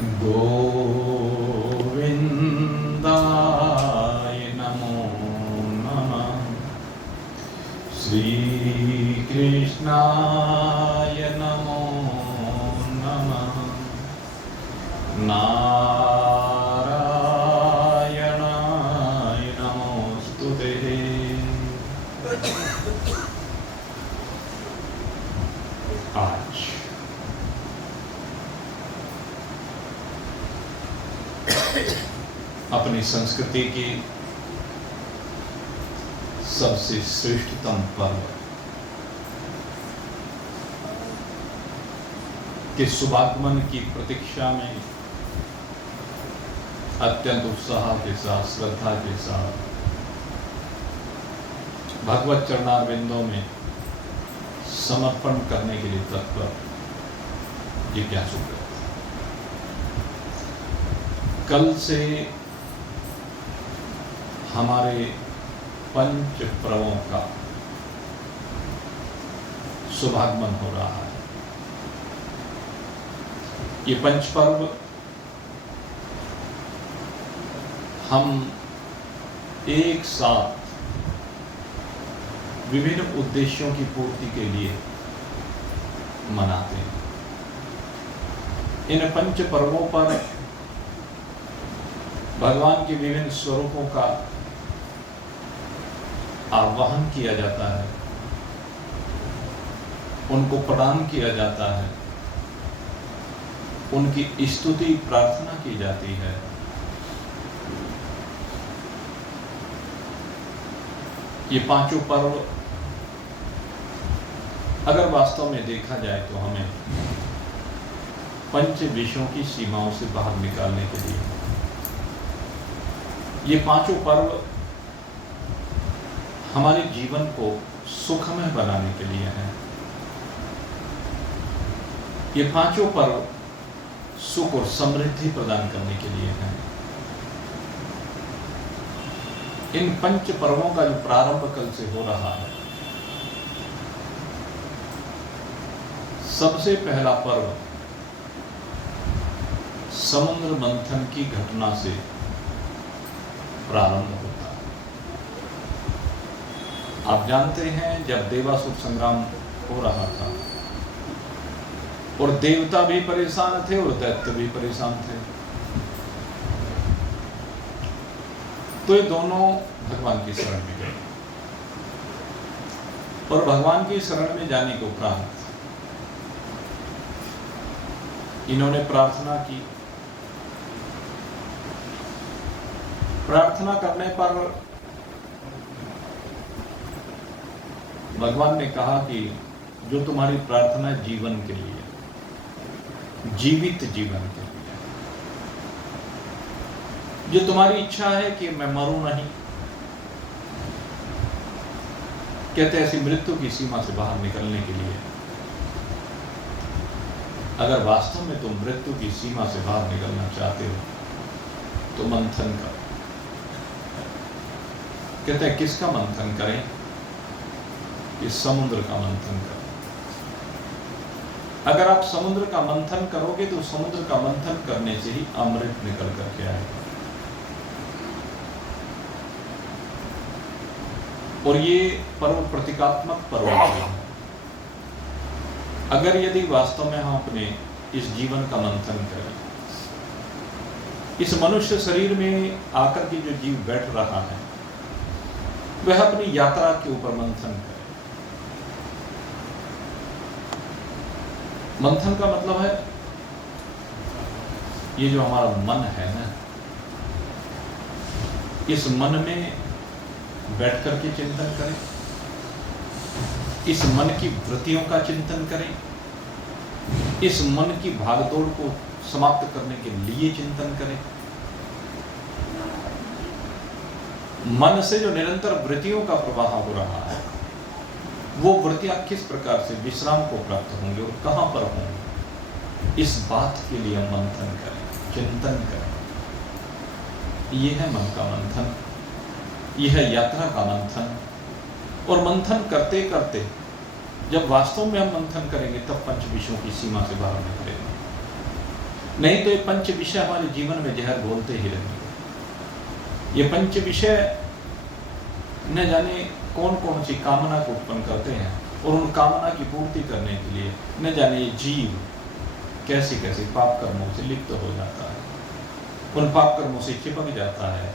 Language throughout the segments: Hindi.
गोविन्दाय नमो नमः। श्रीकृष्णाय नमो नमः। नारायणाय नमोस्तुते। आज अपनी संस्कृति की सबसे श्रेष्ठतम पर्व के शुभागमन की प्रतीक्षा में अत्यंत उत्साह के साथ, श्रद्धा के साथ भगवत चरणारविंदों में समर्पण करने के लिए तत्पर जिज्ञासु हैं। कल से हमारे पंच पर्वों का शुभागमन हो रहा है। ये पंच पर्व हम एक साथ विभिन्न उद्देश्यों की पूर्ति के लिए मनाते हैं। इन पंच पर्वों पर भगवान के विभिन्न स्वरूपों का आह्वान किया जाता है, उनको प्रणाम किया जाता है, उनकी स्तुति प्रार्थना की जाती है। ये पांचों पर्व अगर वास्तव में देखा जाए तो हमें पंच विषयों की सीमाओं से बाहर निकालने के लिए, ये पांचों पर्व हमारे जीवन को सुखमय बनाने के लिए हैं। ये पांचों पर्व सुख और समृद्धि प्रदान करने के लिए हैं। इन पंच पर्वों का जो प्रारंभ कल से हो रहा है, सबसे पहला पर्व समुद्र मंथन की घटना से प्रारंभ होता है। आप जानते हैं, जब देवासुर संग्राम हो रहा था और देवता भी परेशान थे और दैत्य भी परेशान थे, तो ये दोनों भगवान की शरण में गए और भगवान की शरण में जाने के उपरांत इन्होंने प्रार्थना की। प्रार्थना करने पर भगवान ने कहा कि जो तुम्हारी प्रार्थना जीवन के लिए, जीवित जीवन के लिए, जो तुम्हारी इच्छा है कि मैं मरूं नहीं, कहते ऐसी मृत्यु की सीमा से बाहर निकलने के लिए, अगर वास्तव में तुम मृत्यु की सीमा से बाहर निकलना चाहते हो तो मंथन करो। कहते हैं किसका मंथन करें? इस समुद्र का मंथन करें। अगर आप समुद्र का मंथन करोगे तो समुद्र का मंथन करने से ही अमृत निकल करके आएगा। और ये पर्व प्रतीकात्मक पर्व है। अगर यदि वास्तव में हम अपने इस जीवन का मंथन करें, इस मनुष्य शरीर में आकर के जो जीव बैठ रहा है, वह अपनी यात्रा के ऊपर मंथन करे। मंथन का मतलब है ये जो हमारा मन है ना, इस मन में बैठ करके चिंतन करें, इस मन की वृत्तियों का चिंतन करें, इस मन की भागदौड़ को समाप्त करने के लिए चिंतन करें। मन से जो निरंतर वृत्तियों का प्रवाह हो रहा है, वो वृत्तियां किस प्रकार से विश्राम को प्राप्त होंगे और कहां पर होंगे, इस बात के लिए हम मंथन करें, चिंतन करें। ये है मन का मंथन, यह है यात्रा का मंथन। और मंथन करते करते जब वास्तव में हम मंथन करेंगे तब पंच विषयों की सीमा से बाहर निकलेंगे। नहीं तो ये पंच विषय हमारे जीवन में जहर बोलते ही रहेंगे। ये पंच विषय न जाने कौन कौन सी कामना को उत्पन्न करते हैं, और उन कामना की पूर्ति करने के लिए न जाने ये जीव कैसे कैसे पाप कर्मों से लिप्त हो जाता है, उन पाप कर्मों से चिपक जाता है,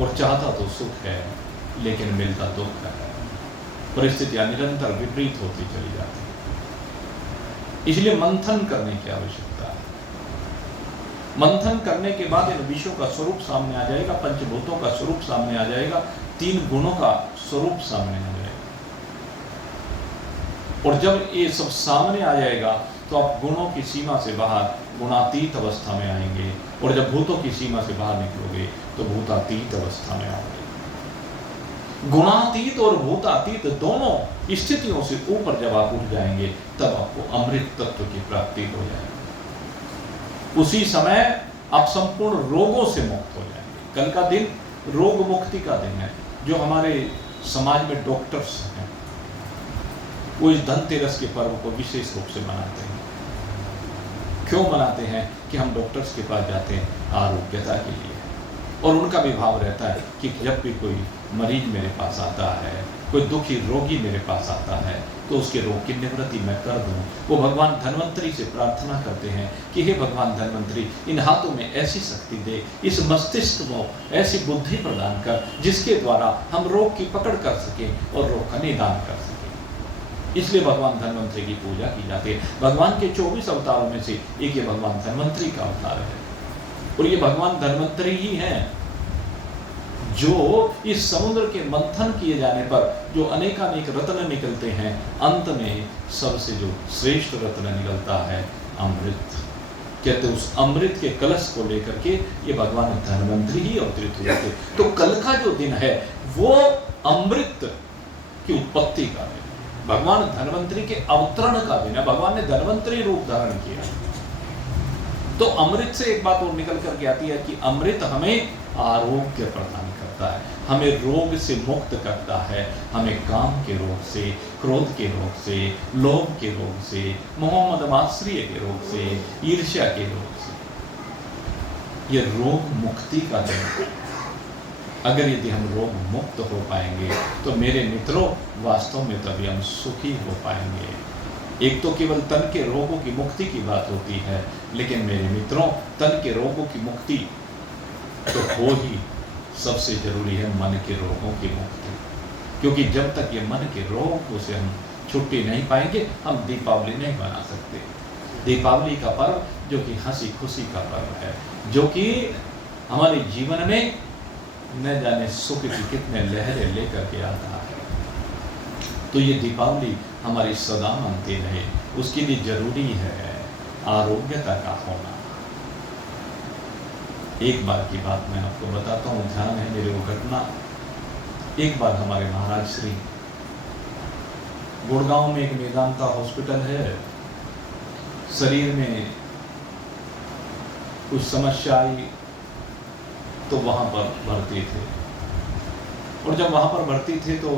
और चाहता तो सुख है लेकिन मिलता दुख है। परिस्थितियां निरंतर विपरीत होती चली जाती है। इसलिए मंथन करने की आवश्यकता है। मंथन करने के बाद इन विषयों का स्वरूप सामने आ जाएगा, पंचभूतों का स्वरूप सामने आ जाएगा, 3 गुणों का स्वरूप सामने आ जाएगा। और जब ये सब सामने आ जाएगा तो आप गुणों की सीमा से बाहर गुणातीत अवस्था में आएंगे, और जब भूतों की सीमा से बाहर निकलोगे तो भूतातीत अवस्था में आओगे। गुणातीत और भूतातीत दोनों स्थितियों से ऊपर जब आप उठ जाएंगे तब आपको अमृत तत्व की प्राप्ति हो जाएगी। उसी समय आप संपूर्ण रोगों से मुक्त हो जाएंगे। कल का दिन रोग मुक्ति का दिन है। जो हमारे समाज में डॉक्टर्स हैं वो इस धनतेरस के पर्व को विशेष रूप से मनाते हैं। क्यों मनाते हैं? कि हम डॉक्टर्स के पास जाते हैं आरोग्यता के लिए, और उनका भी भाव रहता है कि जब भी कोई मरीज मेरे पास आता है, कोई दुखी रोगी मेरे पास आता है, तो उसके रोग की निवृत्ति मैं कर दूं। वो भगवान धन्वंतरी से प्रार्थना करते हैं कि हे भगवान धन्वंतरी, इन हाथों में ऐसी शक्ति दे, इस मस्तिष्क को ऐसी बुद्धि प्रदान कर जिसके द्वारा हम रोग की पकड़ कर सकें और रोग का निदान कर सकें। इसलिए भगवान धन्वंतरी की पूजा की जाती है। भगवान के 24 अवतारों में से एक ये भगवान धन्वंतरी का अवतार है, और ये भगवान धन्वंतरी ही हैं जो इस समुद्र के मंथन किए जाने पर जो अनेकानेक रत्न निकलते हैं, अंत में सबसे जो श्रेष्ठ रत्न निकलता है अमृत। कहते उस अमृत के कलश को लेकर के ये भगवान धन्वंतरी ही अवतरित हुए थे। तो कल का जो दिन है वो अमृत की उत्पत्ति का दिन, भगवान धन्वंतरी के अवतरण का दिन है। भगवान ने धन्वंतरी रूप धारण किया। तो अमृत से एक बात और निकल करके आती है कि अमृत हमें आरोग्य प्रदान करता है, हमें रोग से मुक्त करता है, हमें काम के रोग से, क्रोध के रोग से, लोभ के रोग से, मोह मद मात्सर्य के रोग से, ईर्ष्या के रोग से। ये रोग मुक्ति का दिन है। अगर यदि हम रोग मुक्त हो पाएंगे तो मेरे मित्रों वास्तव में तभी हम सुखी हो पाएंगे। एक तो केवल तन के रोगों की मुक्ति की बात होती है, लेकिन मेरे मित्रों तन के रोगों की मुक्ति तो हो ही, सबसे जरूरी है मन के रोगों की मुक्ति। क्योंकि जब तक ये मन के रोगों से हम छुट्टी नहीं पाएंगे, हम दीपावली नहीं मना सकते। दीपावली का पर्व जो कि हंसी खुशी का पर्व है, जो कि हमारे जीवन में न जाने सुख की कितने लहरें लेकर के आता है। तो ये दीपावली हमारी सदा मनती रहे, उसके लिए जरूरी है आरोग्यता का होना। एक बार की बात मैं आपको बताता हूँ, ध्यान है मेरे वो घटना। एक बार हमारे महाराज श्री, गुड़गांव में एक मेदांता हॉस्पिटल है, शरीर में कुछ समस्या आई तो वहाँ पर भर्ती थे। और जब वहाँ पर भर्ती थे तो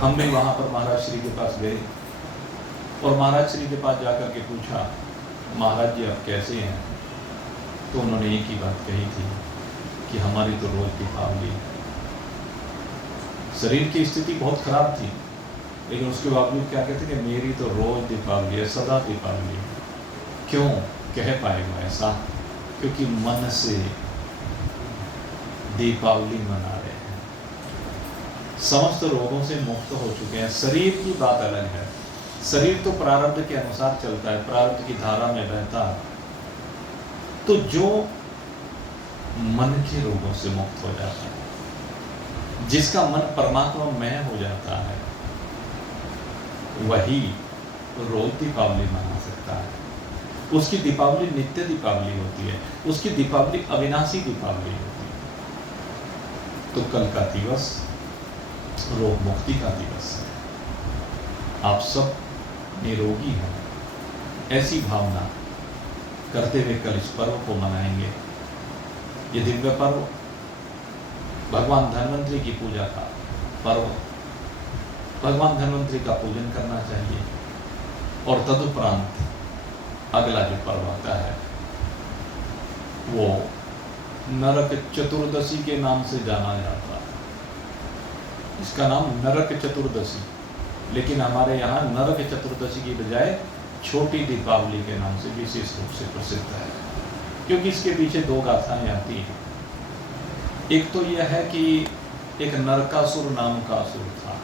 हम भी वहाँ पर महाराज श्री के पास गए, और महाराज श्री के पास जाकर के पूछा, महाराज जी आप कैसे हैं? तो उन्होंने एक ही बात कही थी कि हमारी तो रोज दीपावली। शरीर की स्थिति बहुत खराब थी, लेकिन उसके बावजूद क्या कहते कि मेरी तो रोज दीपावली है, सदा दीपावली है। क्यों कह पाएगा ऐसा? क्योंकि मन से दीपावली मना रहे हैं, समस्त रोगों से मुक्त हो चुके हैं। शरीर की बात अलग है, शरीर तो प्रारब्ध के अनुसार चलता है, प्रारब्ध की धारा में बहता है। तो जो मन के रोगों से मुक्त हो जाता है, जिसका मन परमात्मा में हो जाता है, वही रोज दीपावली मना सकता है। उसकी दीपावली नित्य दीपावली होती है, उसकी दीपावली अविनाशी दीपावली होती है। तो कल का दिवस रोग मुक्ति का दिवस है। आप सब निरोगी हैं, ऐसी भावना करते हुए कल इस पर्व को मनाएंगे। ये दिव्य पर्व भगवान धन्वंतरी की पूजा का पर्व, भगवान धन्वंतरी का पूजन करना चाहिए। और तदुपरांत अगला जो पर्व आता है वो नरक चतुर्दशी के नाम से जाना जाता है। इसका नाम नरक चतुर्दशी, लेकिन हमारे यहाँ नरक चतुर्दशी की बजाय छोटी दीपावली के नाम से विशेष रूप से प्रसिद्ध है, क्योंकि इसके पीछे दो गाथाएं आती हैं। एक तो यह है कि एक नरकासुर नाम का असुर था।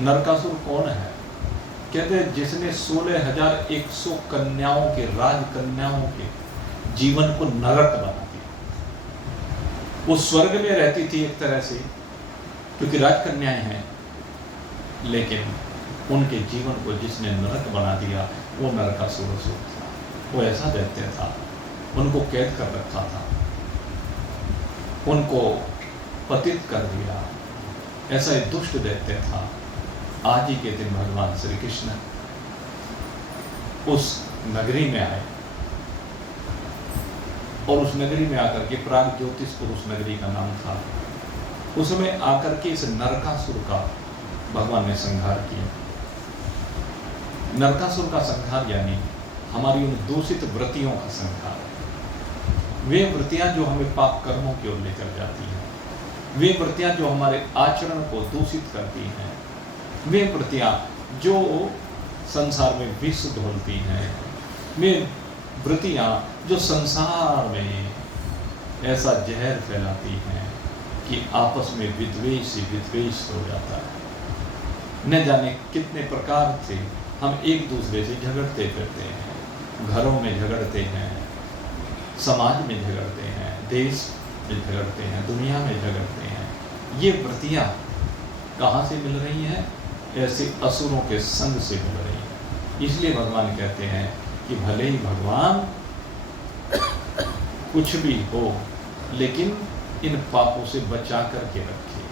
नरकासुर कौन है? कहते हैं जिसने 16,100 कन्याओं के, राजकन्याओं के जीवन को नरक बना दिया। वो स्वर्ग में रहती थी एक तरह से, क्योंकि राजकन्याएं हैं, लेकिन उनके जीवन को जिसने नरक बना दिया वो नरकासुर था। वो ऐसा दैत्य था, उनको कैद कर रखा था, उनको पतित कर दिया। ऐसा एक दुष्ट दैत्य था। आज ही के दिन भगवान श्री कृष्ण उस नगरी में आए और उस नगरी में आकर के, प्राग ज्योतिषपुर उस नगरी का नाम था, उसमें आकर के इस नरकासुर का भगवान ने संहार किया। नरकासुर का संहार यानी हमारी उन दूषित वृत्तियों का संहार। वे वृत्तियां जो हमें पाप कर्मों की ओर लेकर जाती हैं, वे वृत्तियां जो हमारे आचरण को दूषित करती हैं, वे वृत्तियां जो संसार में विष घोलती हैं, वे वृत्तियां जो संसार में ऐसा जहर फैलाती हैं कि आपस में विद्वेष ही विद्वेष हो जाता है। न जाने कितने प्रकार से हम एक दूसरे से झगड़ते फिरते हैं, घरों में झगड़ते हैं, समाज में झगड़ते हैं, देश में झगड़ते हैं, दुनिया में झगड़ते हैं। ये वृत्तियां कहाँ से मिल रही हैं? ऐसे असुरों के संग से मिल रही हैं। इसलिए भगवान कहते हैं कि भले ही भगवान कुछ भी हो, लेकिन इन पापों से बचा करके रखे।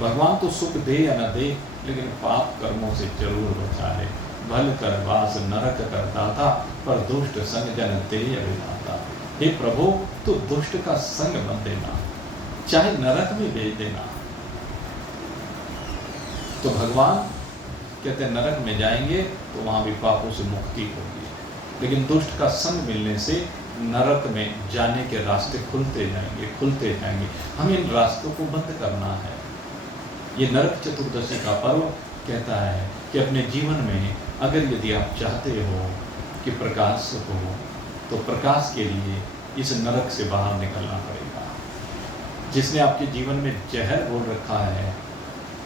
भगवान तो सुख दे या न दे, लेकिन पाप कर्मों से जरूर बचाए। भल कर वास नरक करता था, पर दुष्ट संग जन ते अभिलाता। हे प्रभु, तो दुष्ट का संग मत देना, चाहे नरक में भेज देना। तो भगवान कहते हैं नरक में जाएंगे तो वहां भी पापों से मुक्ति होगी, लेकिन दुष्ट का संग मिलने से नरक में जाने के रास्ते खुलते जाएंगे। हमें इन रास्तों को बंद करना है। ये नरक चतुर्दशी का पर्व कहता है कि अपने जीवन में अगर यदि आप चाहते हो कि प्रकाश हो, तो प्रकाश के लिए इस नरक से बाहर निकलना पड़ेगा। जिसने आपके जीवन में जहर घोल रखा है,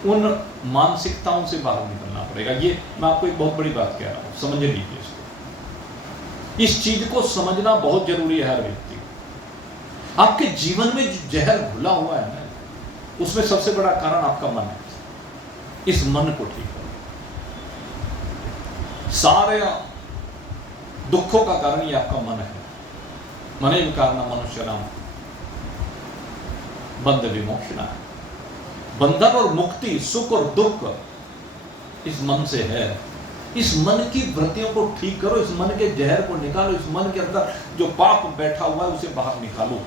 उन मानसिकताओं से बाहर निकलना पड़ेगा। ये मैं आपको एक बहुत बड़ी बात कह रहा हूँ, समझ लीजिए इसको। इस चीज को समझना बहुत जरूरी है हर व्यक्ति को। आपके जीवन में जो जहर घुला हुआ है ना, उसमें सबसे बड़ा कारण आपका मन है। इस मन को ठीक करो। सारे दुखों का कारण ये आपका मन है। मने कारण मनुष्य नाम बंध विमोचना है। बंधन और मुक्ति, सुख और दुख इस मन से है। इस मन की वृत्तियों को ठीक करो, इस मन के जहर को निकालो, इस मन के अंदर जो पाप बैठा हुआ है उसे बाहर निकालो।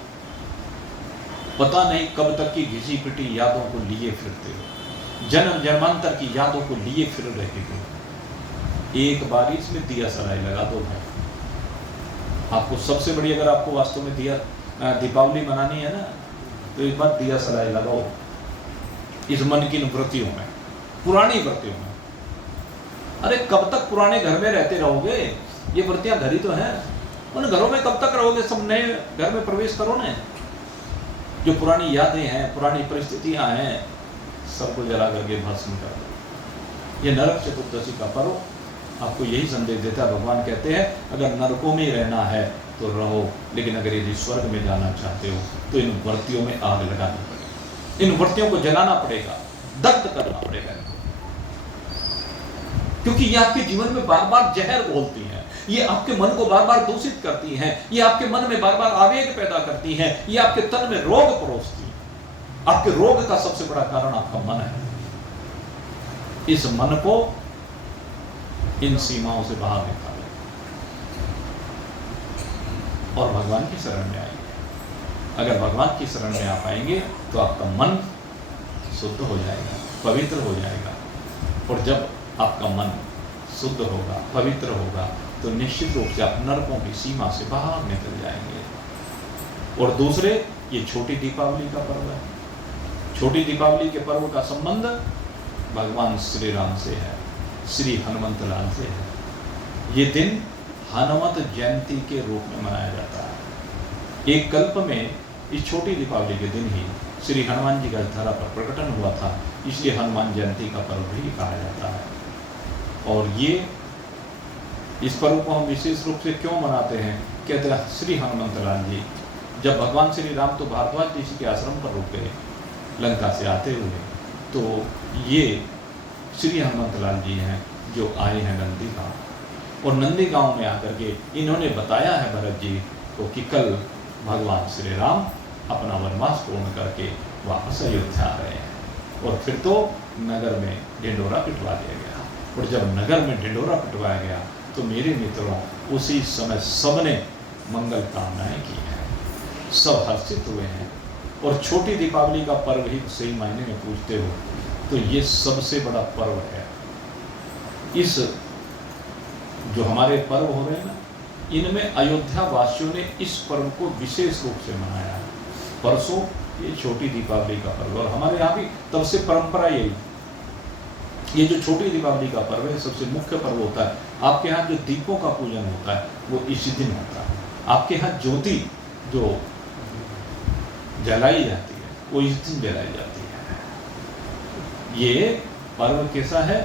पता नहीं कब तक की घिसी पिटी यादों को लिए फिरते हो, जन्म जन्मांतर की यादों को लिए फिर रहे हो। एक बार इसमें दिया सलाई लगा दो भाई। आपको सबसे बड़ी, अगर आपको वास्तव में दीपावली मनानी है ना, तो एक बार दिया सलाई लगाओ इस मन की वृत्तियों में, पुरानी वृत्तियों में। अरे कब तक पुराने घर में रहते रहोगे? ये वृत्तियां घर ही तो हैं। उन घरों में कब तक रहोगे? सब नए घर में प्रवेश करो ना। जो पुरानी यादें हैं, पुरानी परिस्थितियां हैं, सबको जला करके भस्म कर दो। ये नरक चतुर्दशी का पर्व आपको यही संदेश देता है। भगवान कहते हैं अगर नरकों में रहना है तो रहो, लेकिन अगर यदि स्वर्ग में जाना चाहते हो तो इन वृत्तियों में आग लगानी पड़ेगी, इन वृत्तियों को जलाना पड़ेगा, दग्ध करना पड़ेगा, क्योंकि ये आपके जीवन में बार बार जहर घोलती हैं, ये आपके मन को बार बार दूषित करती हैं, ये आपके मन में बार बार आवेग पैदा करती हैं, ये आपके तन में रोग परोसती हैं। आपके रोग का सबसे बड़ा कारण आपका मन है। इस मन को इन सीमाओं से बाहर निकालें और भगवान की शरण में आएंगे। अगर भगवान की शरण में आ पाएंगे तो आपका मन शुद्ध हो जाएगा, पवित्र हो जाएगा। और जब आपका मन शुद्ध होगा, पवित्र होगा, तो निश्चित रूप से आप नरकों की सीमा से बाहर निकल जाएंगे। और दूसरे, ये छोटी दीपावली का पर्व है। छोटी दीपावली के पर्व का संबंध भगवान श्री राम से है, श्री हनुमत लाल से है। ये दिन हनुमत जयंती के रूप में मनाया जाता है। एक कल्प में इस छोटी दीपावली के दिन ही श्री हनुमान जी का धरा पर प्रकटन हुआ था, इसलिए हनुमान जयंती का पर्व भी कहा जाता है। और ये इस पर्व को हम विशेष रूप से क्यों मनाते हैं? कहते हैं श्री हनुमत लाल जी, जब भगवान श्री राम तो भारद्वाज ऋषि के आश्रम पर रुक गए लंका से आते हुए, तो ये श्री हनुमत लाल जी हैं जो आए हैं नंदी गाँव। और नंदी गाँव में आकर के इन्होंने बताया है भरत जी को कि कल भगवान श्री राम अपना वनवास पूर्ण करके वापस अयोध्या आ रहे हैं। और फिर तो नगर में ढिंडोरा पिटवा दिया गया। और जब नगर में ढिंडोरा पिटवाया गया तो मेरे मित्रों, उसी समय सबने मंगल कामनाएं की हैं, सब हर्षित हुए हैं। और छोटी दीपावली का पर्व ही सही मायने में पूछते हो तो ये सबसे बड़ा पर्व है। इस जो हमारे पर्व हो रहे हैं ना, इनमें अयोध्या वासियों ने इस पर्व को विशेष रूप से मनाया है। परसों ये छोटी दीपावली का पर्व, और हमारे यहाँ भी तब से परंपरा यही, ये जो छोटी दीपावली का पर्व है सबसे मुख्य पर्व होता है। आपके यहाँ जो दीपों का पूजन होता है वो इसी दिन होता है। आपके यहाँ ज्योति जो जलाई जाती है वो इस दिन जलाई जाती है। ये पर्व कैसा है?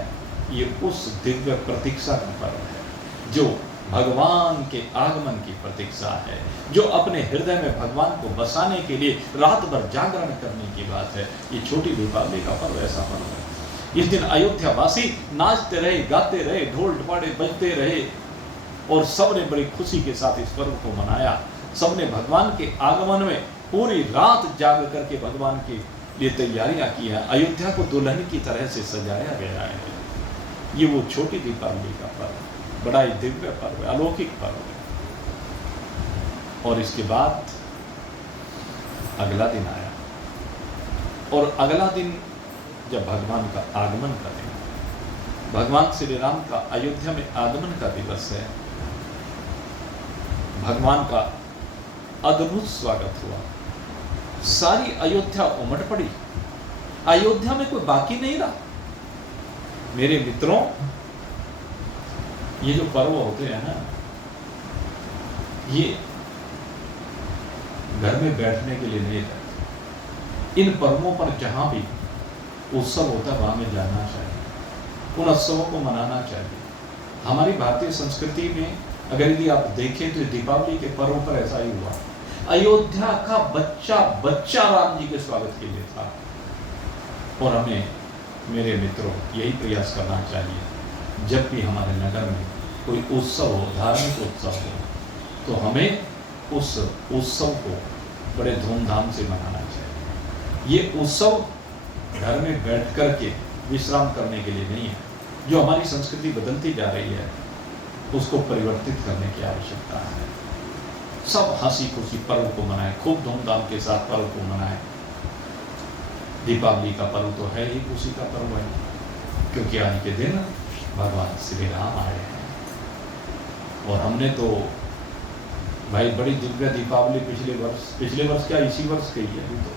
ये उस दिव्य प्रतीक्षा का पर्व है जो भगवान के आगमन की प्रतीक्षा है, जो अपने हृदय में भगवान को बसाने के लिए रात भर जागरण करने की बात है। ये छोटी दीपावली का पर्व ऐसा पर्व है। इस दिन अयोध्या वासी नाचते रहे, गाते रहे, ढोल ढपाड़े बजते रहे और सबने बड़ी खुशी के साथ इस पर्व को मनाया। सबने भगवान के आगमन में पूरी रात जाग करके भगवान के लिए तैयारियां की हैं। अयोध्या को दुल्हन की तरह से सजाया गया है। ये वो छोटी दीपावली का पर्व, बड़ा ही दिव्य पर्व है, अलौकिक पर्व है। और इसके बाद अगला दिन आया, और अगला दिन जब भगवान का आगमन का दिन, भगवान श्री राम का अयोध्या में आगमन का दिवस है। भगवान का अद्भुत स्वागत हुआ। सारी अयोध्या उमड़ पड़ी। अयोध्या में कोई बाकी नहीं रहा। मेरे मित्रों, ये जो पर्व होते हैं ना, ये घर में बैठने के लिए नहीं रहते। इन पर्वों पर जहां भी उत्सव होता है वहां में जाना चाहिए, उन उत्सवों को मनाना चाहिए। हमारी भारतीय संस्कृति में अगर यदि आप देखें तो दीपावली के पर्व पर ऐसा ही हुआ। अयोध्या का बच्चा बच्चा राम जी के स्वागत के लिए था। और हमें, मेरे मित्रों, यही प्रयास करना चाहिए, जब भी हमारे नगर में कोई उत्सव हो, धार्मिक उत्सव हो, तो हमें उस उत्सव को बड़े धूमधाम से मनाना चाहिए। ये उत्सव घर में बैठ कर के विश्राम करने के लिए नहीं है। जो हमारी संस्कृति बदलती जा रही है उसको परिवर्तित करने की आवश्यकता है। सब हंसी खुशी पर्व को मनाएं, खूब धूमधाम के साथ पर्व को मनाएं। दीपावली का पर्व तो है ही खुशी का पर्व है, क्योंकि आज के दिन भगवान श्री राम आए हैं। और हमने तो भाई बड़ी दिव्य दीपावली पिछले वर्ष क्या इसी वर्ष गई है, अभी तो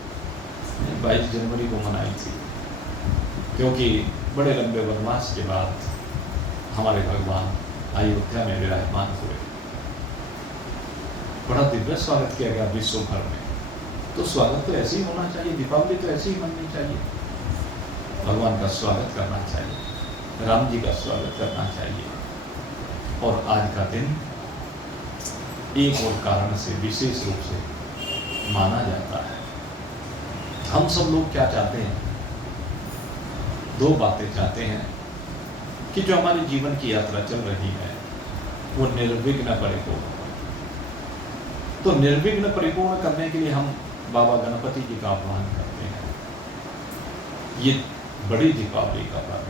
22 जनवरी को मनाई थी, क्योंकि बड़े लंबे वनवास के बाद हमारे भगवान अयोध्या में विराजमान हुए। बड़ा दिव्य स्वागत किया गया विश्व भर में। तो स्वागत तो ऐसे ही होना चाहिए, दीपावली तो ऐसे ही मननी चाहिए। भगवान का स्वागत करना चाहिए, राम जी का स्वागत करना चाहिए। और आज का दिन एक और कारण से विशेष रूप से माना जाता है। हम सब लोग क्या चाहते हैं? दो बातें चाहते हैं कि जो हमारे जीवन की यात्रा चल रही है वो निर्विघ्न परिपूर्ण हो। तो निर्विघ्न परिपूर्ण करने के लिए हम बाबा गणपति जी का आह्वान करते हैं। ये बड़ी दीपावली का पर्व,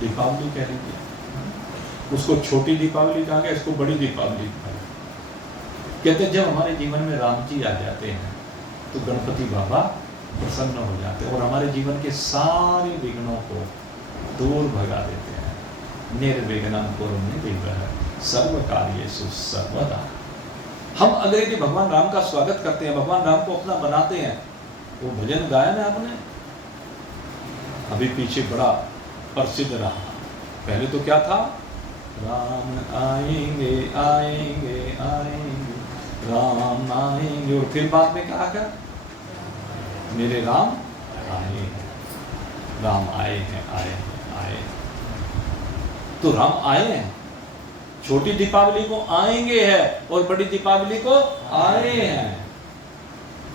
दीपावली कह लीजिए, उसको छोटी दीपावली कहा गया, इसको बड़ी दीपावली कहा गया। कहते हैं जब हमारे जीवन में राम जी आ जाते हैं तो गणपति बाबा प्रसन्न हो जाते हैं और हमारे जीवन के सारे विघ्नों को दूर भगा देते हैं। निर्विघ्नं कुरु निर्विघ्नं, सर्व कार्येषु सर्वदा। हम अगर यदि भगवान राम का स्वागत करते हैं, भगवान राम को अपना बनाते हैं, वो भजन गाया ना आपने, अभी पीछे बड़ा प्रसिद्ध रहा। पहले तो क्या था, राम आएंगे आएंगे आएंगे, राम आएंगे, और फिर बाद में कहा क्या, मेरे राम आए हैं, राम आए हैं, आए हैं, आए हैं। तो राम आए हैं, छोटी दीपावली को आएंगे है और बड़ी दीपावली को आए हैं।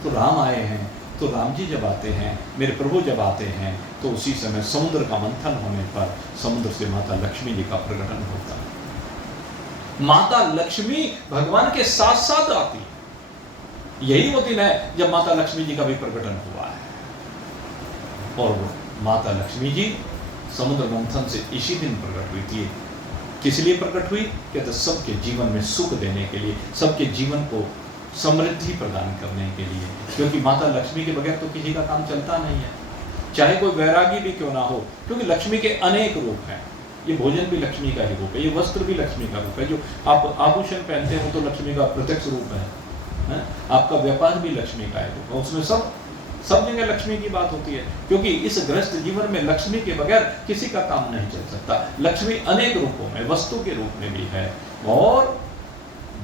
तो राम आए हैं, तो राम जी जब आते हैं, मेरे प्रभु जब आते हैं, तो उसी समय समुद्र का मंथन होने पर समुद्र से माता लक्ष्मी जी का प्रकटन होता है। माता लक्ष्मी भगवान के साथ साथ आती है। यही वो दिन है जब माता लक्ष्मी जी का भी प्रकटन हुआ है। और माता लक्ष्मी जी समुद्र मंथन से इसी दिन प्रकट हुई थी। किस लिए प्रकट हुई? कहते सबके जीवन में सुख देने के लिए, सबके जीवन को समृद्धि प्रदान करने के लिए। क्योंकि माता लक्ष्मी के बगैर तो किसी का काम चलता नहीं है, चाहे कोई वैरागी भी क्यों ना हो। क्योंकि लक्ष्मी के अनेक रूप हैं। ये भोजन भी लक्ष्मी का ही रूप है, ये वस्त्र भी लक्ष्मी का रूप है, जो आप आभूषण पहनते हैं वो तो लक्ष्मी का प्रत्यक्ष रूप है। आपका व्यापार भी लक्ष्मी का है, उसमें सब जगह लक्ष्मी की बात होती है। क्योंकि इस गृहस्थ जीवन में लक्ष्मी के बगैर किसी का काम नहीं चल सकता। लक्ष्मी अनेक रूपों में, वस्तु के रूप में भी है, और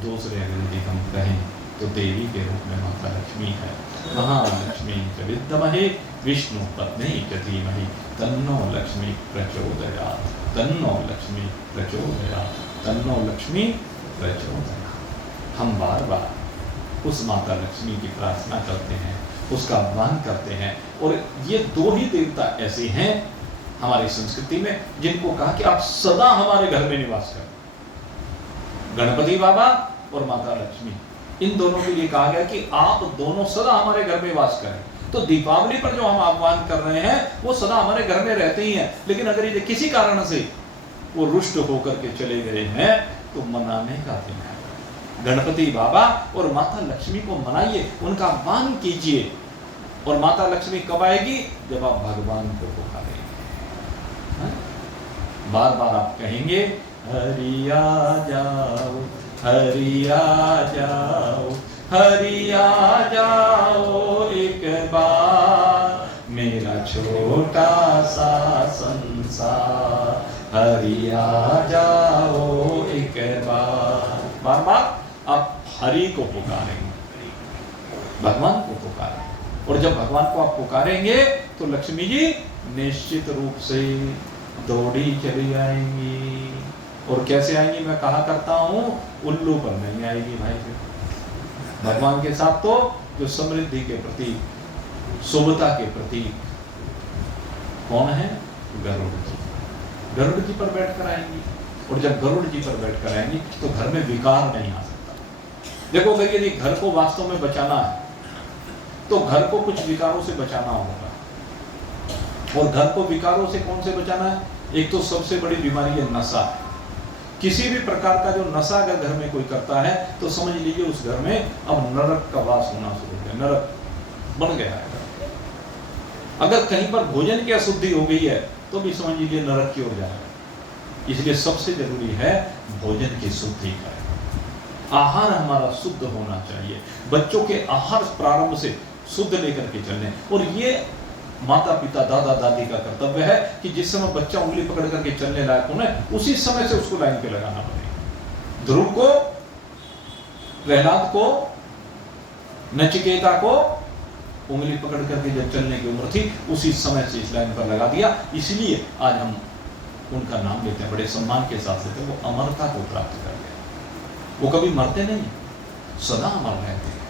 दूसरे अगर यदि हम कहें तो देवी के रूप में माता लक्ष्मी है। महालक्ष्मी च विद्महे विष्णु पत्नी च धीमहि तन्नो लक्ष्मी प्रचोदयात्, तन्नो लक्ष्मी प्रचोदयात्, तन्नो लक्ष्मी प्रचोदयात्। हम बार बार उस माता लक्ष्मी की प्रार्थना करते हैं, उसका आह्वान करते हैं। और ये दो ही देवता ऐसे हैं हमारी संस्कृति में जिनको कहा कि आप सदा हमारे घर में निवास करें। गणपति बाबा और माता लक्ष्मी, इन दोनों के लिए कहा गया कि आप दोनों सदा हमारे घर में वास करें। तो दीपावली पर जो हम आह्वान कर रहे हैं वो सदा हमारे घर में रहते ही हैं। लेकिन अगर ये किसी कारण से वो रुष्ट होकर के चले गए हैं तो मनाने का दिन है। गणपति बाबा और माता लक्ष्मी को मनाइए, उनका आह्वान कीजिए। और माता लक्ष्मी कब आएगी? जब आप भगवान को पुकारेंगे। बार बार आप कहेंगे हरि आ जाओ, हरि आ जाओ, हरि आ जाओ एक बार, मेरा छोटा सा संसार, हरि आ जाओ एक बार। बार बार आप हरि को पुकारेंगे, भगवान को पुकारेंगे। और जब भगवान को आप पुकारेंगे तो लक्ष्मी जी निश्चित रूप से दौड़ी चली आएंगी। और कैसे आएंगी? मैं कहा करता हूं, उल्लू पर नहीं आएगी भाई। भगवान के साथ तो जो समृद्धि के प्रतीक, शुभता के प्रतीक कौन है? गरुड़ जी। गरुड़ जी पर बैठकर आएंगी। और जब गरुड़ जी पर बैठकर आएंगी तो घर में विकार नहीं आ सकता। देखो, अगर यदि घर को वास्तव में बचाना है तो घर को कुछ विकारों से बचाना होगा। और घर को विकारों से कौन से बचाना है? एक तो सबसे बड़ी बीमारी है नशा। किसी भी प्रकार का जो नशा अगर घर में कोई करता है तो समझ लीजिए उस घर में अब नरक का वास होना शुरू हो गया, नरक बन गया है। अगर कहीं पर भोजन की अशुद्धि हो गई है तो भी समझ लीजिए नरक की ओर जा रहा है। इसलिए सबसे जरूरी है भोजन की शुद्धि का। आहार हमारा शुद्ध होना चाहिए। बच्चों के आहार प्रारंभ से शुद्ध लेकर के चलने। और ये माता पिता दादा दादी का कर्तव्य है कि जिस समय बच्चा उंगली पकड़ करके चलने लायक होना उसी समय से उसको लाइन पे लगाना पड़ेगा। ध्रुव को, प्रहलाद को, नचिकेता को उंगली पकड़ करके जब चलने की उम्र थी उसी समय से इस लाइन पर लगा दिया। इसलिए आज हम उनका नाम लेते हैं, बड़े सम्मान के साथ लेते हैं। वो अमरता को प्राप्त कर गए। वो कभी मरते नहीं, सदा अमर रहते हैं,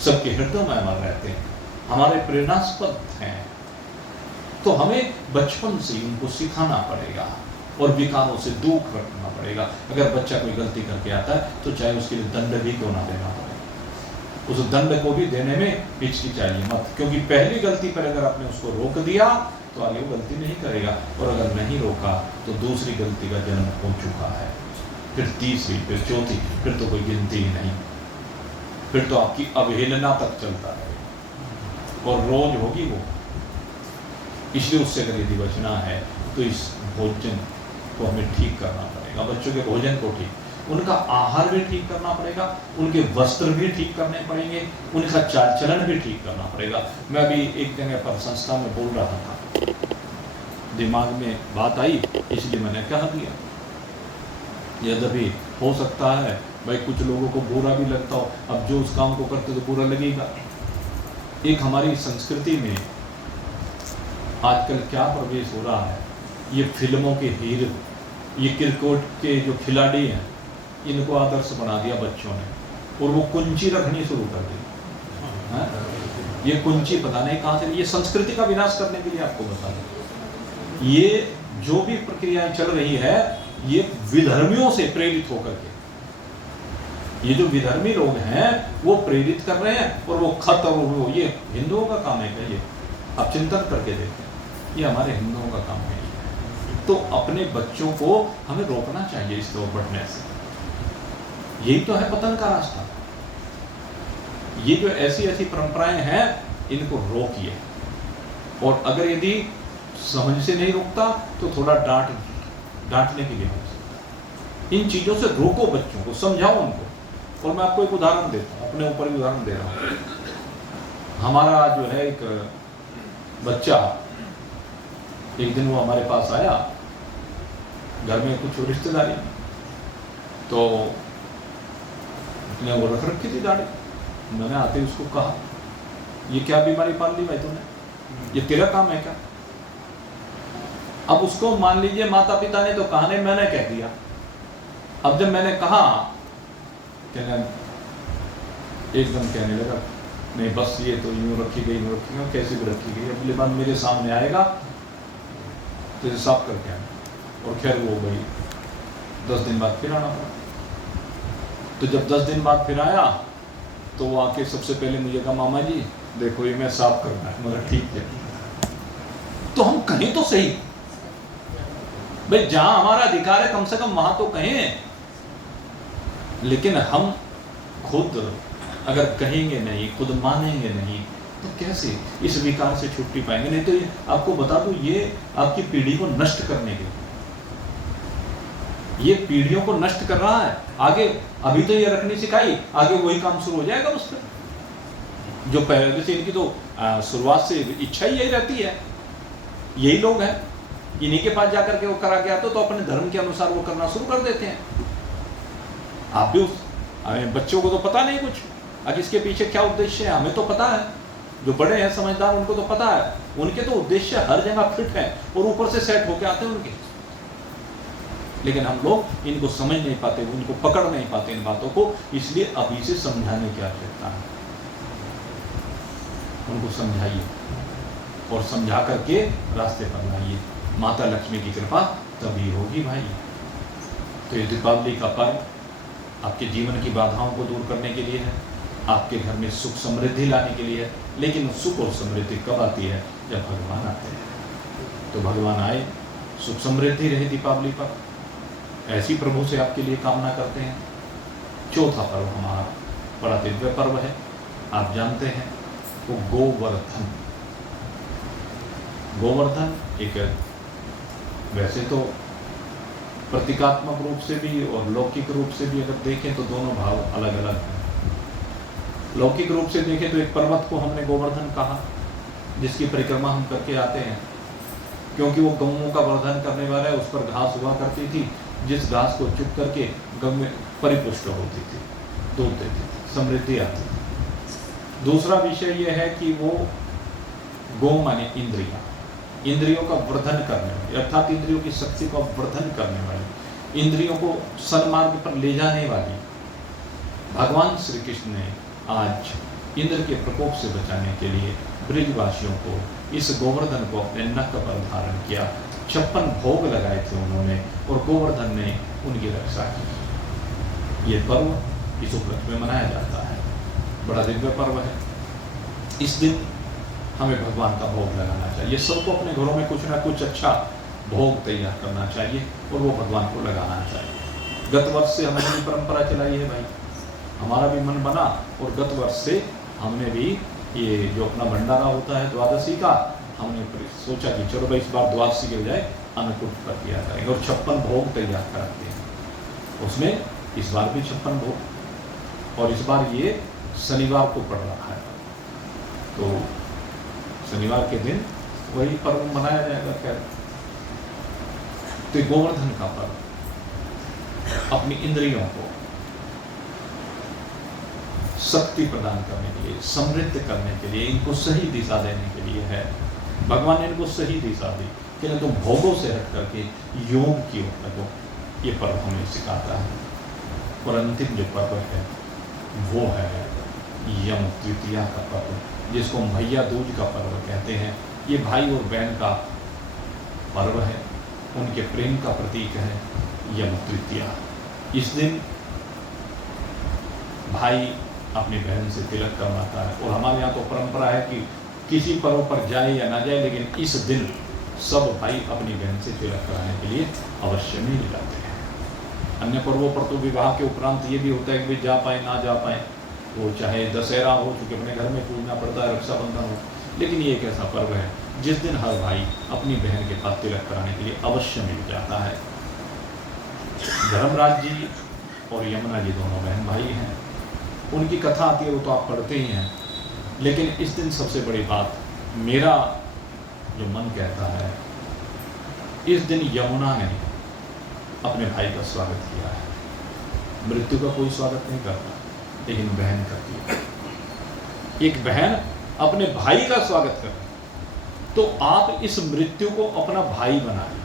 सबके हृदय में अमर रहते हैं, हमारे प्रेरणास्पद हैं। तो हमें बचपन से उनको सिखाना पड़ेगा और विकारों से दूर रखना पड़ेगा। अगर बच्चा कोई गलती करके आता है तो चाहे उसके लिए दंड भी क्यों ना देना पड़े, उस दंड को भी देने में हिचकिचाइए मत। क्योंकि पहली गलती पर अगर आपने उसको रोक दिया तो आगे वो गलती नहीं करेगा। और अगर नहीं रोका तो दूसरी गलती का जन्म हो चुका है, फिर तीसरी, फिर चौथी, फिर तो कोई गिनती ही नहीं। फिर तो आपकी अवहेलना तक चलता है और रोज होगी वो। इसलिए उससे अगर यदि बचना है तो इस भोजन को हमें ठीक करना पड़ेगा, बच्चों के भोजन को ठीक। उनका आहार भी ठीक करना पड़ेगा, उनके वस्त्र भी ठीक करने पड़ेंगे, उनका चाल चलन भी ठीक करना पड़ेगा। मैं अभी एक जगह पर संस्था में बोल रहा था, दिमाग में बात आई इसलिए मैंने कह दिया। यद्यपि हो सकता है भाई कुछ लोगों को बुरा भी लगता हो, अब जो उस काम को करते तो बुरा लगेगा। एक हमारी संस्कृति में आजकल क्या प्रवेश हो रहा है, ये फिल्मों के हीरो, ये क्रिकेट के जो खिलाड़ी हैं, इनको आदर्श बना दिया बच्चों ने, और वो कुंची रखनी शुरू कर दी। ये कुंची पता नहीं कहाँ से, ये संस्कृति का विनाश करने के लिए आपको बता दें। ये जो भी प्रक्रियाएं चल रही है ये विधर्मियों से प्रेरित होकर के, ये जो विधर्मी लोग हैं वो प्रेरित कर रहे हैं, और वो खत और वो ये हिंदुओं का काम है क्या? ये आप चिंतन करके देखें, ये हमारे हिंदुओं का काम है। तो अपने बच्चों को हमें रोकना चाहिए इस ओर बढ़ने से। यही तो है पतन का रास्ता। ये जो ऐसी ऐसी परंपराएं हैं इनको रोकिए, और अगर यदि समझ से नहीं रोकता तो थोड़ा डांटने के लिए हो सकता है। इन चीजों से रोको बच्चों को, समझाओ उनको। और मैं आपको एक उदाहरण देता हूँ, अपने ऊपर ही उदाहरण दे रहा हूँ। हमारा जो है एक बच्चा, एक दिन वो हमारे पास आया, घर में कुछ रिश्तेदारी, तो उसने वो रख रखी थी दाढ़ी। मैंने आते ही उसको कहा, ये क्या बीमारी पाल ली भाई तूने, ये तेरा काम है क्या? अब उसको मान लीजिए माता पिता ने तो कहा नहीं, मैंने कह दिया। अब जब मैंने कहा, कहने एकदम कहने लगा, नहीं बस ये तो यूं रखी गई, कैसे भी रखी गई, अगली बार मेरे सामने आएगा तो इसे साफ करके आना। और खैर वो गई, 10 दिन बाद फिर आना पड़ा। तो जब 10 दिन बाद फिर आया तो वो आके सबसे पहले मुझे कहा, मामा जी देखो ये मैं साफ करना है। मगर ठीक है, तो हम कहें तो सही भाई, जहां हमारा अधिकार है कम से कम वहां तो कहें। लेकिन हम खुद अगर कहेंगे नहीं, खुद मानेंगे नहीं, तो कैसे इस विकार से छुट्टी पाएंगे? नहीं तो ये आपको बता दूं, ये आपकी पीढ़ी को नष्ट करने के, ये पीढ़ियों को नष्ट कर रहा है। आगे अभी तो ये रखनी सिखाई, आगे वही काम शुरू हो जाएगा उस पर। जो पहले से इनकी तो शुरुआत से इच्छा ही यही रहती है, यही लोग हैं, इन्हीं के पास जाकर के वो करा के आते तो अपने धर्म के अनुसार वो करना शुरू कर देते हैं। आप भी बच्चों को तो पता नहीं कुछ, आज इसके पीछे क्या उद्देश्य है हमें तो पता है। जो बड़े हैं समझदार उनको तो पता है, उनके तो उद्देश्य हर जगह फिट है और ऊपर से सेट होके आते हैं उनके। लेकिन हम लोग इनको समझ नहीं पाते, उनको पकड़ नहीं पाते इन बातों को, इसलिए अभी से समझाने की आवश्यकता है। उनको समझाइए और समझा करके रास्ते पर लाइए। माता लक्ष्मी की कृपा तभी होगी भाई। तो ये दीपावली का पर्व आपके जीवन की बाधाओं को दूर करने के लिए है, आपके घर में सुख समृद्धि लाने के लिए है। लेकिन सुख और समृद्धि कब आती है? जब भगवान आते हैं। तो भगवान आए, सुख समृद्धि रहे दीपावली पर, ऐसी प्रभु से आपके लिए कामना करते हैं। चौथा पर्व हमारा बड़ा दिव्य पर्व है, आप जानते हैं, वो गोवर्धन। गोवर्धन एक वैसे तो प्रतीकात्मक रूप से भी और लौकिक रूप से भी अगर देखें तो दोनों भाव अलग अलग हैं। लौकिक रूप से देखें तो एक पर्वत को हमने गोवर्धन कहा, जिसकी परिक्रमा हम करके आते हैं, क्योंकि वो गौओं का वर्धन करने वाला है। उस पर घास हुआ करती थी, जिस घास को चुप करके गौ परिपुष्ट होती थी, दूध देती थी, समृद्धि आती थी। दूसरा विषय यह है कि वो गौ माने इंद्रियां, इंद्रियों का वर्धन करने वाली, अर्थात इंद्रियों की शक्ति का वर्धन करने वाली, इंद्रियों को सन्मार्ग पर ले जाने वाली। भगवान श्री कृष्ण ने आज इंद्र के प्रकोप से बचाने के लिए ब्रिजवासियों को इस गोवर्धन को अपने नक पर धारण किया। 56 भोग लगाए थे उन्होंने और गोवर्धन ने उनकी रक्षा की। ये पर्व इस उपलक्ष्य में मनाया जाता है, बड़ा दिव्य पर्व है। इस दिन हमें भगवान का भोग लगाना चाहिए। सबको अपने घरों में कुछ ना कुछ अच्छा भोग तैयार करना चाहिए और वो भगवान को लगाना चाहिए। गत वर्ष से हमने भी परंपरा चलाई है भाई, हमारा भी मन बना और गत वर्ष से हमने भी ये जो अपना भंडारा होता है द्वादशी का, हमने सोचा कि चलो भाई इस बार द्वादशी के बजाय अन्नकूट कर दिया करेंगे और 56 भोग तैयार करते हैं। उसमें इस बार भी 56 भोग, और इस बार ये शनिवार को पड़ रहा है, तो शनिवार के दिन वही पर्व मनाया जाएगा। खैर, तो गोवर्धन का पर्व अपनी इंद्रियों को शक्ति प्रदान करने के लिए, समृद्ध करने के लिए, इनको सही दिशा देने के लिए है। भगवान ने इनको सही दिशा दी कि न तुम भोगों से हट करके योग की ओर लगो। ये पर्व हमें सिखाता है। और अंतिम जो पर्व है वो है यम तृतीया का पर्व, जिसको भैया दूज का पर्व कहते हैं। ये भाई और बहन का पर्व है, उनके प्रेम का प्रतीक है यम तृतीया। इस दिन भाई अपनी बहन से तिलक करवाता है, और हमारे यहाँ तो परंपरा है कि किसी पर्व पर जाए या ना जाए, लेकिन इस दिन सब भाई अपनी बहन से तिलक कराने के लिए अवश्य मिल जाते हैं। अन्य पर्वों पर तो विवाह के उपरांत ये भी होता है कि वे जा पाए ना जा पाए, वो चाहे दशहरा हो, चूँकि अपने घर में पूजना पड़ता है, रक्षाबंधन हो, लेकिन ये एक ऐसा पर्व है जिस दिन हर भाई अपनी बहन के पास तिलक कराने के लिए अवश्य मिल जाता है। धर्मराज जी और यमुना जी दोनों बहन भाई हैं, उनकी कथा आती है, वो तो आप पढ़ते ही हैं। लेकिन इस दिन सबसे बड़ी बात मेरा जो मन कहता है, इस दिन यमुना ने अपने भाई का स्वागत किया है। मृत्यु का कोई स्वागत नहीं करता, लेकिन बहन करती है। एक बहन अपने भाई का स्वागत कर, तो आप इस मृत्यु को अपना भाई बना लीजिए।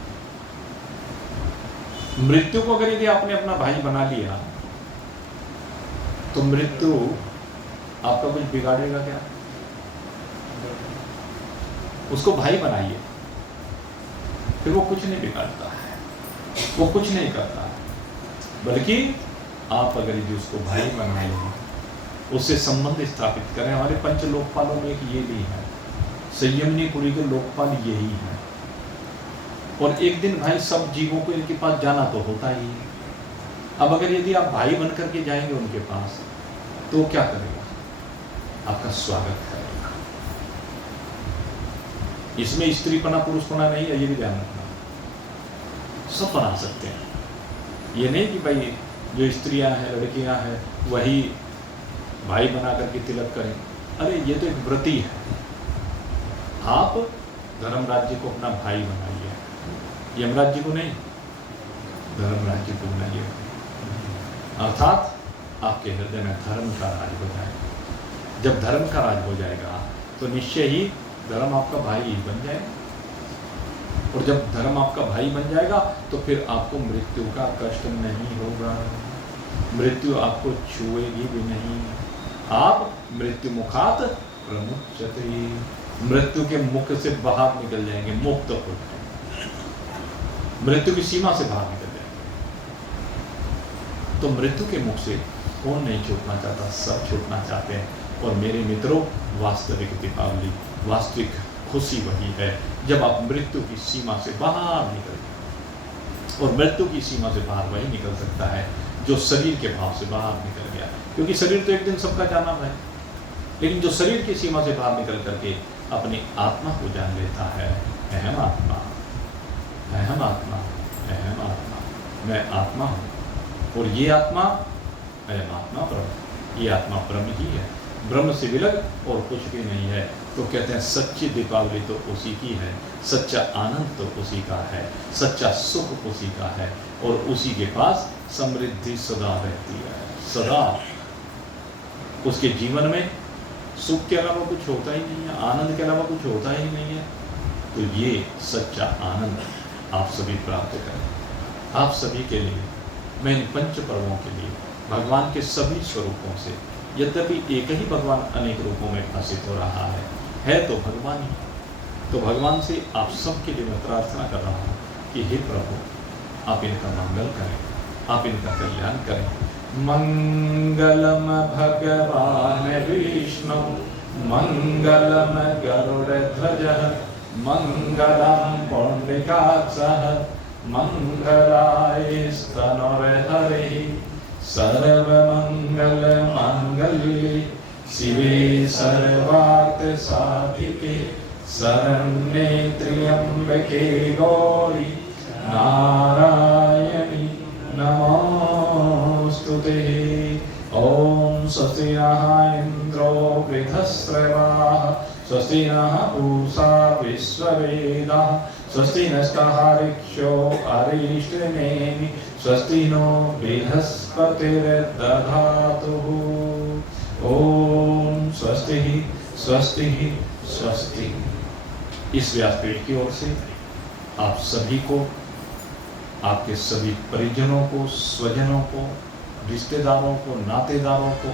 मृत्यु को अगर यदि आपने अपना भाई बना लिया, तो मृत्यु आपका कुछ बिगाड़ेगा क्या? उसको भाई बनाइए, फिर वो कुछ नहीं बिगाड़ता है, वो कुछ नहीं करता है। बल्कि आप अगर यदि उसको भाई बनाए, उससे संबंध स्थापित करें। हमारे पंच लोकपालों में एक ये भी है, संयमनी कुड़ी के लोकपाल यही है। और एक दिन भाई सब जीवों को इनके पास जाना तो होता ही है। अब अगर यदि आप भाई बन करके जाएंगे उनके पास, तो क्या करेगा? आपका स्वागत करेगा। इसमें स्त्रीपना पुरुषपना नहीं है, ये भी ध्यान रखना। सब बना सकते हैं, ये नहीं कि भाई जो स्त्रियां हैं, लड़कियां हैं, वही भाई बना करके तिलक करें। अरे ये तो एक व्रती है। आप धर्मराज जी को अपना भाई बनाइए, यमराज जी को नहीं, धर्मराज जी को बनाइए। अर्थात आपके हृदय में धर्म का राज हो जाएगा। जब धर्म का राज हो जाएगा तो निश्चय ही धर्म आपका भाई ही बन जाएगा। और जब धर्म आपका भाई बन जाएगा तो फिर आपको मृत्यु का कष्ट नहीं होगा, मृत्यु आपको छुएगी भी नहीं। आप मृत्यु मुखात प्रमुच्यते, मृत्यु के मुख से बाहर निकल जाएंगे, मुक्त हो जाएंगे, मृत्यु की सीमा से बाहर निकल जाएंगे। तो मृत्यु के मुख से कौन नहीं छूटना चाहता? सब छूटना चाहते हैं। और मेरे मित्रों, वास्तविक दीपावली, वास्तविक खुशी वही है जब आप मृत्यु की सीमा से बाहर निकल जाए। और मृत्यु की सीमा से बाहर वही निकल सकता है जो शरीर के भाव से बाहर निकल गया, क्योंकि शरीर तो एक दिन सबका जाना है। लेकिन जो शरीर की सीमा से बाहर निकल करके अपनी आत्मा को जान लेता है, अहम आत्मा, अहम आत्मा, अहम आत्मा, मैं आत्मा हूँ। और ये आत्मा, अहम आत्मा ब्रह्म, ये आत्मा ब्रह्म ही है, ब्रह्म से विलग और कुछ भी नहीं है। तो कहते हैं सच्ची दीपावली तो उसी की है, सच्चा आनंद तो उसी का है, सच्चा सुख उसी का है, और उसी के पास समृद्धि सदा रहती है। सदा उसके जीवन में सुख के अलावा कुछ होता ही नहीं है, आनंद के अलावा कुछ होता ही नहीं है। तो ये सच्चा आनंद आप सभी प्राप्त करें। आप सभी के लिए मैं इन पंच पर्वों के लिए भगवान के सभी स्वरूपों से, यद्यपि एक ही भगवान अनेक रूपों में भाषित हो रहा है तो भगवान ही, तो भगवान से आप सबके लिए मैं प्रार्थना कर रहा हूँ कि हे प्रभु, आप इनका मंगल करें, आप इनका कल्याण करें। मंगलम भगवान विष्णु, मंगलम गरुड़ध्वज, मंगलम पुंडरीकाक्षः, मंगलाय स्तनोर्हरिः, सर्वमंगलमांगल्ये शिवे सर्वार्थसाधिके, शरण्ये त्र्यंबके गौरी नारायणी नमोस्तुते। ओम स्वस्ति नः इंद्रो वृद्धश्रवाः स्वस्ति नः पूषा विश्ववेदाः स्वस्ति नस्तार्क्ष्यो अरिष्टनेमि स्वस्ति नो बृहस्पतिर्दधातु। ओम स्वस्ति स्वस्ति स्वस्ति। इस व्यासपीठ की ओर से आप सभी को, आपके सभी परिजनों को, स्वजनों को, रिश्तेदारों को, नातेदारों को,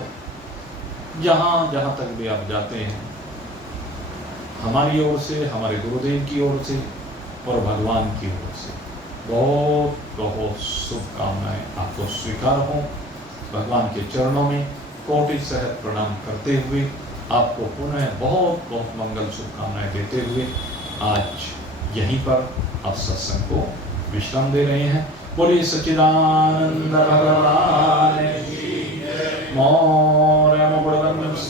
जहाँ जहाँ तक भी आप जाते हैं, हमारी ओर से, हमारे गुरुदेव की ओर से और भगवान की ओर से बहुत बहुत शुभकामनाएं आपको स्वीकार हों। भगवान के चरणों में कोटि सहस्त्र प्रणाम करते हुए आपको पुनः बहुत बहुत मंगल शुभकामनाएं देते हुए आज यहीं पर आप सत्संग को विश्राम दे रहे हैं। बोलिए सच्चिदानंद भगवान की मौर्य मुकुटवंश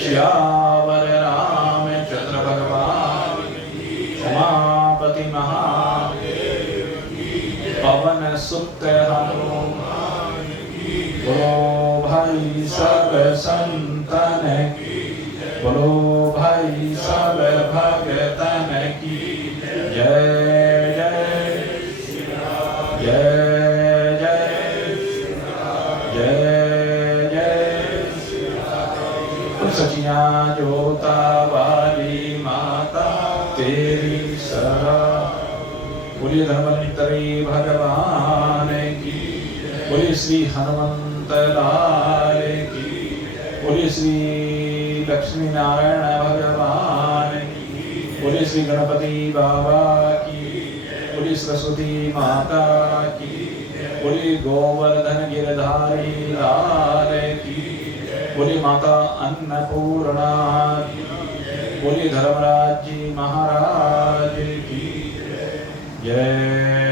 श्यावर रामचंद्र भगवान उमापति महादेव पवन सुत हनुमान बोलो भाई सब संतन की, बोलो भाई सब भगतन की जय जय जय जय जय जय। सचिया जोता वाली माता तेरी सरा। बोलिए धन्वंतरी भगवान की, बोलिए श्री हनुमंत लाल की, बोलिए श्री लक्ष्मी नारायण भगवान की, बोलिए श्री गणपति बाबा की, बोलिए सरस्वती माता की, बोलिए गोवर्धन गिरधारी लाल की, बोलिए माता अन्नपूर्णा की, बोलिए धर्मराज जी महाराज की जय।